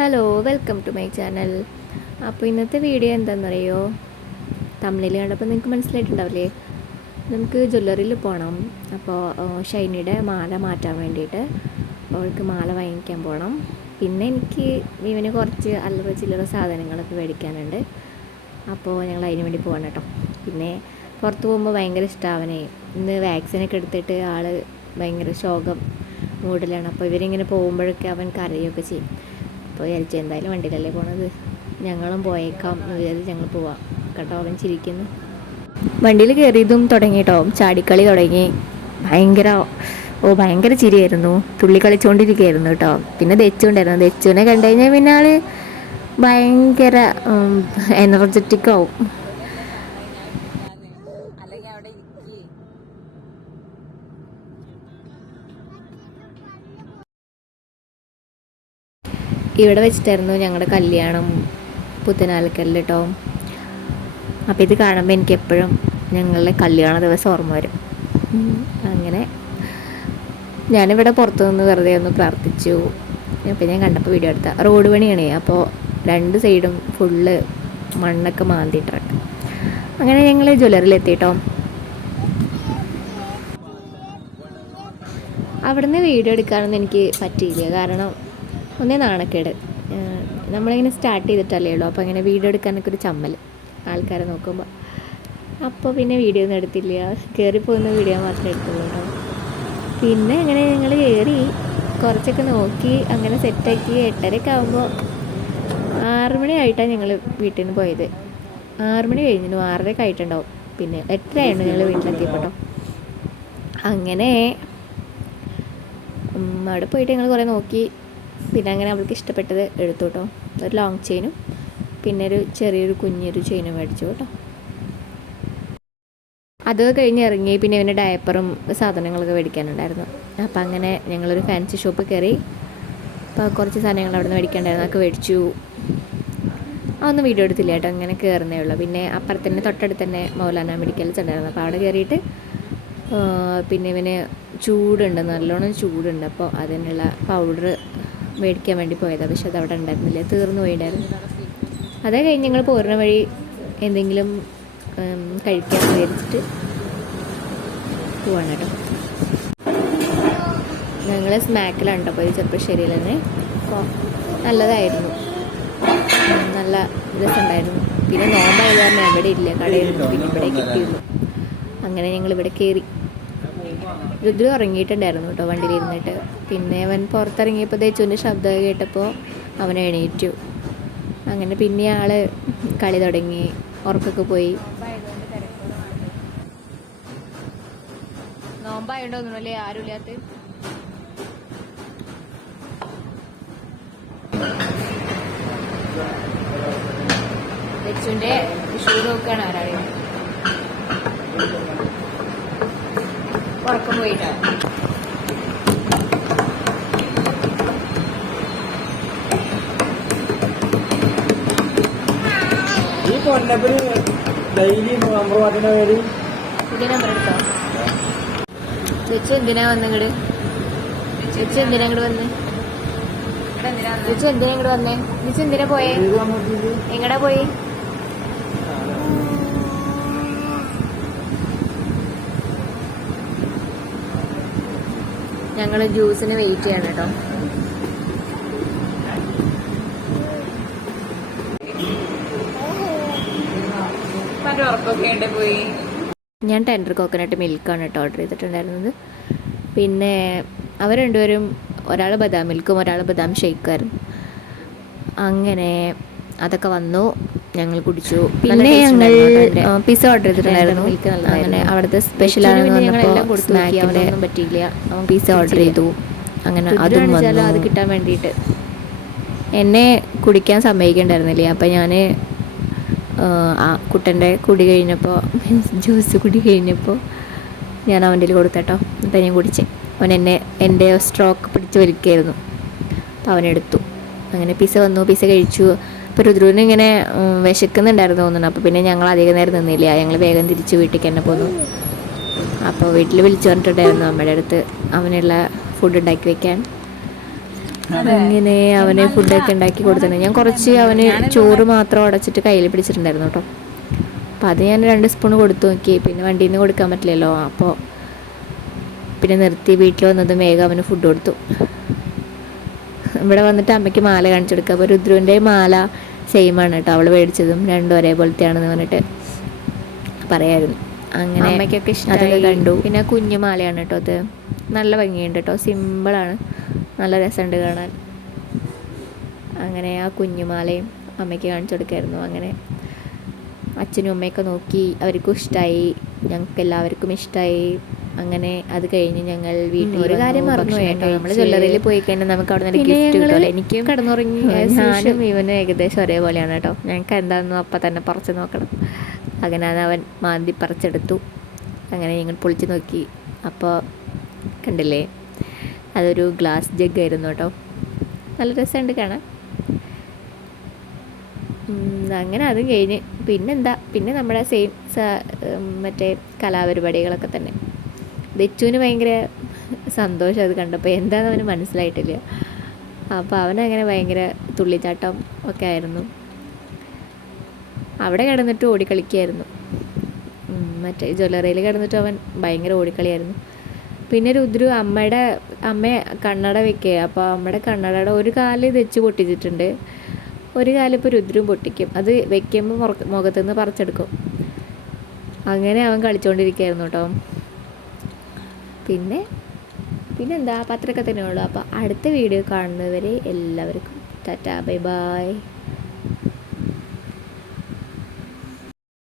Hello welcome to my channel. അപ്പോൾ ഇന്നത്തെ video എന്താണെന്നറിയോ? തമിഴിൽ കണ്ടപ്പോൾ നിങ്ങൾക്ക് മനസ്സിലായിട്ടുണ്ടാവില്ലേ? നമുക്ക് ജ്വല്ലറിയിൽ പോകണം. അപ്പോൾ ഷൈനിയുടെ മാല മാറ്റാൻ വേണ്ടിയിട്ട് അവൾക്ക് മാല വാങ്ങിക്കാൻ പോകണം. പിന്നെ എനിക്ക് ഇവന് കുറച്ച് അല്ലറ ചില്ലറ സാധനങ്ങളൊക്കെ മേടിക്കാനുണ്ട്. അപ്പോൾ ഞങ്ങൾ അതിന് വേണ്ടി പോകണം കേട്ടോ. പിന്നെ പുറത്ത് പോകുമ്പോൾ ഭയങ്കര ഇഷ്ടമാണ് അവനെ. ഇന്ന് വാക്സിനൊക്കെ എടുത്തിട്ട് ആൾ ഭയങ്കര ശോകം മൂഡിലാണ്. അപ്പോൾ ഇവരിങ്ങനെ പോകുമ്പോഴൊക്കെ അവൻ കരയൊക്കെ ചെയ്യും. അപ്പോൾ വിചാരിച്ചു എന്തായാലും വണ്ടിയിലല്ലേ പോണത്, ഞങ്ങളും പോയേക്കാം എന്ന് വിചാരിച്ച് ഞങ്ങൾ പോവാം കേട്ടോ. അവൻ ചിരിക്കുന്നു. വണ്ടിയിൽ കയറിയതും തുടങ്ങി കേട്ടോ, ചാടിക്കളി തുടങ്ങി. ഭയങ്കര ചിരിയായിരുന്നു. തുള്ളി കളിച്ചുകൊണ്ടിരിക്കുകയായിരുന്നു കേട്ടോ. പിന്നെ ദച്ചുണ്ടായിരുന്നു. ദച്ചുവിനെ കണ്ടു കഴിഞ്ഞാൽ പിന്നെ ആൾ ഭയങ്കര എനർജറ്റിക് ആവും. ഇവിടെ വെച്ചിട്ടായിരുന്നു ഞങ്ങളുടെ കല്യാണം, പുത്തനാൽക്കല്ലിൽ കേട്ടോ. അപ്പോൾ ഇത് കാണുമ്പോൾ എനിക്ക് എപ്പോഴും ഞങ്ങളുടെ കല്യാണ ദിവസം ഓർമ്മ വരും. അങ്ങനെ ഞാനിവിടെ പുറത്തു നിന്ന് വെറുതെ ഒന്ന് പ്രാർത്ഥിച്ചു. അപ്പോൾ ഞാൻ കണ്ടപ്പോൾ വീഡിയോ എടുത്ത റോഡ് പണിയാണേ. അപ്പോൾ രണ്ട് സൈഡും ഫുള്ള് മണ്ണൊക്കെ മാന്തിയിട്ടുണ്ട്. അങ്ങനെ ഞങ്ങൾ ജ്വല്ലറിയിലെത്തി കേട്ടോ. അവിടുന്ന് വീഡിയോ എടുക്കാനൊന്നും എനിക്ക് പറ്റിയില്ല. കാരണം ഒന്നേ നാണക്കേട്, നമ്മളിങ്ങനെ സ്റ്റാർട്ട് ചെയ്തിട്ടല്ലേ ഉള്ളൂ. അപ്പോൾ ഇങ്ങനെ വീഡിയോ എടുക്കാനൊക്കെ ഒരു ചമ്മൽ ആൾക്കാരെ നോക്കുമ്പോൾ. അപ്പോൾ പിന്നെ വീഡിയോ ഒന്നും എടുത്തില്ല. കയറിപ്പോകുന്ന വീഡിയോ മാത്രമേ എടുത്തുള്ളൂ കേട്ടോ. പിന്നെ അങ്ങനെ ഞങ്ങൾ കയറി കുറച്ചൊക്കെ നോക്കി അങ്ങനെ സെറ്റാക്കി 8:30 ആകുമ്പോൾ 6 മണി ആയിട്ടാണ് ഞങ്ങൾ വീട്ടിൽ നിന്ന് പോയത്. 6 മണി കഴിഞ്ഞു, 6:30 ആയിട്ടുണ്ടാവും. പിന്നെ 8:30 ആയിരുന്നു ഞങ്ങൾ വീട്ടിലെത്തിയപ്പോൾ കേട്ടോ. അങ്ങനെ അവിടെ പോയിട്ട് ഞങ്ങൾ കുറേ നോക്കി. പിന്നെ അങ്ങനെ അവൾക്ക് ഇഷ്ടപ്പെട്ടത് എടുത്തു കേട്ടോ. ഒരു ലോങ് ചെയിനും പിന്നെ ഒരു ചെറിയൊരു കുഞ്ഞൊരു ചെയിനും മേടിച്ചു കേട്ടോ. അത് കഴിഞ്ഞ് ഇറങ്ങി. പിന്നെ ഇവൻ്റെ ഡയപ്പറും സാധനങ്ങളൊക്കെ മേടിക്കാനുണ്ടായിരുന്നു. അപ്പം അങ്ങനെ ഞങ്ങളൊരു ഫാൻസി ഷോപ്പ് കയറി. അപ്പോൾ കുറച്ച് സാധനങ്ങൾ അവിടെ നിന്ന് മേടിക്കാനുണ്ടായിരുന്നു, അതൊക്കെ മേടിച്ചു. അതൊന്നും വീഡിയോ എടുത്തില്ല കേട്ടോ, അങ്ങനെ കയറുന്നേ ഉള്ളൂ. പിന്നെ അപ്പുറത്തന്നെ തൊട്ടടുത്ത് തന്നെ മൗലാന മെഡിക്കൽസ് ഉണ്ടായിരുന്നു. അപ്പോൾ അവിടെ കയറിയിട്ട് പിന്നെ ഇവന് ചൂടുണ്ട്, നല്ലോണം ചൂടുണ്ട്. അപ്പോൾ അതിനുള്ള പൗഡർ മേടിക്കാൻ വേണ്ടി പോയതാണ്. പക്ഷെ അതവിടെ ഉണ്ടായിരുന്നില്ല, തീർന്നു പോയിട്ടുണ്ടായിരുന്നു. അതേ കഴിഞ്ഞ് ഞങ്ങൾ പോരുന്ന വഴി എന്തെങ്കിലും കഴിക്കാൻ വിചാരിച്ചിട്ട് പോവാണ് കേട്ടോ. ഞങ്ങൾ സ്മാക്കിലാണ് കേട്ടോ പോയി, ചെറുപ്പശ്ശേരിയിൽ തന്നെ. അപ്പോൾ നല്ലതായിരുന്നു, നല്ല രസമുണ്ടായിരുന്നു. പിന്നെ നോമ്പായത് കാരണം എവിടെ ഇല്ല, കടയിൽ പിന്നെ ഇവിടെ കിട്ടിയുള്ളൂ. അങ്ങനെ ഞങ്ങളിവിടെ കയറി. രുദ്ര ഉറങ്ങിയിട്ടുണ്ടായിരുന്നു കേട്ടോ വണ്ടിയിൽ ഇരുന്നിട്ട്. പിന്നെ അവൻ പുറത്തിറങ്ങിയപ്പോൾ ദച്ചുവിൻ്റെ ശബ്ദം കേട്ടപ്പോൾ അവൻ എണീറ്റു. അങ്ങനെ പിന്നെ ആൾ കളി തുടങ്ങി, ഉറക്കൊക്കെ പോയി. നോമ്പായോണ്ടോന്നല്ലേ ആരും ഇല്ലാത്ത. ദച്ചുവിൻ്റെ ഷൂ നോക്കുകയാണ് ആരാണ് ഉറക്കം പോയിട്ടോ. പുതിയ നമ്പർ എടുത്തോ? ചേച്ചി എന്തിനാ വന്നിങ്ങട്? ചേച്ചി എന്തിനാ ഇങ്ങോട്ട് വന്നേ? ചേച്ചി എന്തിനാ ഇങ്ങോട്ട് വന്നേ? ചേച്ചി എന്തിനാ പോയേ? എങ്ങടാ പോയി? ഞങ്ങൾ ജ്യൂസിന് വെയിറ്റ് ചെയ്യണം കേട്ടോ. ഞാൻ ടെൻഡർ കോക്കനട്ട് മിൽക്കാണ് കേട്ടോ ഓർഡർ ചെയ്തിട്ടുണ്ടായിരുന്നത്. പിന്നെ അവർ രണ്ടുപേരും, ഒരാൾ ബദാം മിൽക്കും ഒരാൾ ബദാം ഷേക്കായിരുന്നു. അങ്ങനെ അതൊക്കെ വന്നു, ഞങ്ങൾ കുടിച്ചു. പിന്നെ ഞങ്ങൾ പിസ്സ ഓർഡർ ചെയ്തിട്ടുണ്ടായിരുന്നു. അങ്ങനെ അവിടുത്തെ സ്പെഷ്യലാണെന്ന് സ്നാക്കിൻ്റെ പറ്റിയില്ല, പിസ്സ ഓർഡർ ചെയ്തു. അങ്ങനെ അതും വന്നു. അത് കിട്ടാൻ വേണ്ടിയിട്ട് എന്നെ കുടിക്കാൻ സമ്മതിക്കണ്ടായിരുന്നില്ലേ. അപ്പം ഞാൻ ആ കുട്ടൻ്റെ കുടി കഴിഞ്ഞപ്പോൾ, ജ്യൂസ് കുടി കഴിഞ്ഞപ്പോൾ ഞാൻ അവൻ്റെ കൊടുത്തട്ടോ. അപ്പം ഞാൻ കുടിച്ചേ. അവൻ എൻ്റെ സ്ട്രോക്ക് പിടിച്ച് വലിക്കുകയായിരുന്നു. അപ്പോൾ അവനെടുത്തു. അങ്ങനെ പിസ്സ വന്നു, പിസ്സ കഴിച്ചു. അപ്പോൾ രുദ്രുവിന് ഇങ്ങനെ വിശക്കുന്നുണ്ടായിരുന്നു തോന്നുന്നു. അപ്പോൾ പിന്നെ ഞങ്ങൾ അധികം നേരം നിന്നില്ല, ഞങ്ങൾ വേഗം തിരിച്ച് വീട്ടിലേക്ക് തന്നെ പോന്നു. അപ്പോൾ വീട്ടിൽ വിളിച്ചു പറഞ്ഞിട്ടുണ്ടായിരുന്നു അമ്മയുടെ അടുത്ത് അവനുള്ള ഫുഡ് ഉണ്ടാക്കി വയ്ക്കാൻ. അങ്ങനെ അവന് ഫുഡൊക്കെ ഉണ്ടാക്കി കൊടുത്തിട്ടുണ്ട്. ഞാൻ കുറച്ച് അവന് ചോറ് മാത്രം ഉടച്ചിട്ട് കയ്യിൽ പിടിച്ചിട്ടുണ്ടായിരുന്നു കേട്ടോ. അപ്പോൾ അത് ഞാൻ 2 സ്പൂൺ കൊടുത്തു നോക്കി. പിന്നെ വണ്ടിയിൽ നിന്ന് കൊടുക്കാൻ പറ്റില്ലല്ലോ, അപ്പോൾ പിന്നെ നിർത്തി. വീട്ടിൽ വന്നതും വേഗം അവന് ഫുഡ് കൊടുത്തു. ഇവിടെ വന്നിട്ട് അമ്മയ്ക്ക് മാല കാണിച്ചു കൊടുക്കുക. അപ്പോൾ രുദ്രുവിൻ്റെ മാല സെയിമാണ് കേട്ടോ, അവൾ മേടിച്ചതും രണ്ടും ഒരേപോലത്തെയാണെന്ന് പറഞ്ഞിട്ട് പറയായിരുന്നു. അങ്ങനെ അമ്മയ്ക്കൊക്കെ അതൊക്കെ കണ്ടു. പിന്നെ കുഞ്ഞു മാലയാണ് കേട്ടോ അത്, നല്ല ഭംഗിയുണ്ട് കേട്ടോ, സിമ്പിളാണ്, നല്ല രസമുണ്ട് കാണാൻ. അങ്ങനെ ആ കുഞ്ഞുമാലയും അമ്മയ്ക്ക് കാണിച്ചു കൊടുക്കായിരുന്നു. അങ്ങനെ അച്ഛനും അമ്മയൊക്കെ നോക്കി, അവർക്കും ഇഷ്ടമായി, ഞങ്ങൾക്ക് എല്ലാവർക്കും ഇഷ്ടമായി. അങ്ങനെ അത് കഴിഞ്ഞ് ഞങ്ങൾ വീട്ടിൽ ഒരു കാര്യം മറന്നു കേട്ടോ, നമ്മൾ ജ്വല്ലറിയിൽ പോയി കഴിഞ്ഞാൽ നമുക്ക് അവിടെ നിന്ന് ഗിഫ്റ്റ് കിട്ടുമല്ലോ. എനിക്കും കിടന്നുറങ്ങി, ഞാനും ഇവനും ഏകദേശം ഒരേപോലെയാണ് കേട്ടോ. ഞങ്ങൾക്ക് എന്താണെന്നും അപ്പം തന്നെ പറിച്ച് നോക്കണം. അങ്ങനെ അത് അവൻ മാന്തി പറിച്ചെടുത്തു. അങ്ങനെ ഞങ്ങൾ പൊളിച്ച് നോക്കി. അപ്പോൾ കണ്ടില്ലേ, അതൊരു ഗ്ലാസ് ജഗ് ആയിരുന്നു കേട്ടോ, നല്ല രസമുണ്ട് കാണാൻ. അങ്ങനെ അതും കഴിഞ്ഞ് പിന്നെന്താ, പിന്നെ നമ്മുടെ സെയിം മറ്റേ കലാപരിപാടികളൊക്കെ തന്നെ. ദച്ചുവിന് ഭയങ്കര സന്തോഷം അത് കണ്ടപ്പോൾ, എന്താണെന്ന് അവന് മനസ്സിലായിട്ടില്ല. അപ്പോൾ അവനങ്ങനെ ഭയങ്കര തുള്ളിച്ചാട്ടം ഒക്കെ ആയിരുന്നു. അവിടെ കിടന്നിട്ട് ഓടിക്കളിക്കായിരുന്നു. മറ്റേ ജ്വല്ലറിയിൽ കിടന്നിട്ട് അവൻ ഭയങ്കര ഓടിക്കളിയായിരുന്നു. പിന്നെ രുദ്രു അമ്മ കണ്ണട വെക്കുക. അപ്പോൾ അമ്മയുടെ കണ്ണടയുടെ ഒരു കാല് ദച്ചു പൊട്ടിച്ചിട്ടുണ്ട്, ഒരു കാലിപ്പോൾ രുദ്രും പൊട്ടിക്കും. അത് വെക്കുമ്പോൾ മുഖത്തുനിന്ന് പറിച്ചെടുക്കും. അങ്ങനെ അവൻ കളിച്ചുകൊണ്ടിരിക്കുകയായിരുന്നു കേട്ടോ. പിന്നെന്താ, പത്രമൊക്കെ തന്നെ ഉള്ളൂ. അപ്പോൾ അടുത്ത വീഡിയോ കാണുന്നവരെ എല്ലാവർക്കും ടാറ്റാ, ബൈ ബൈ.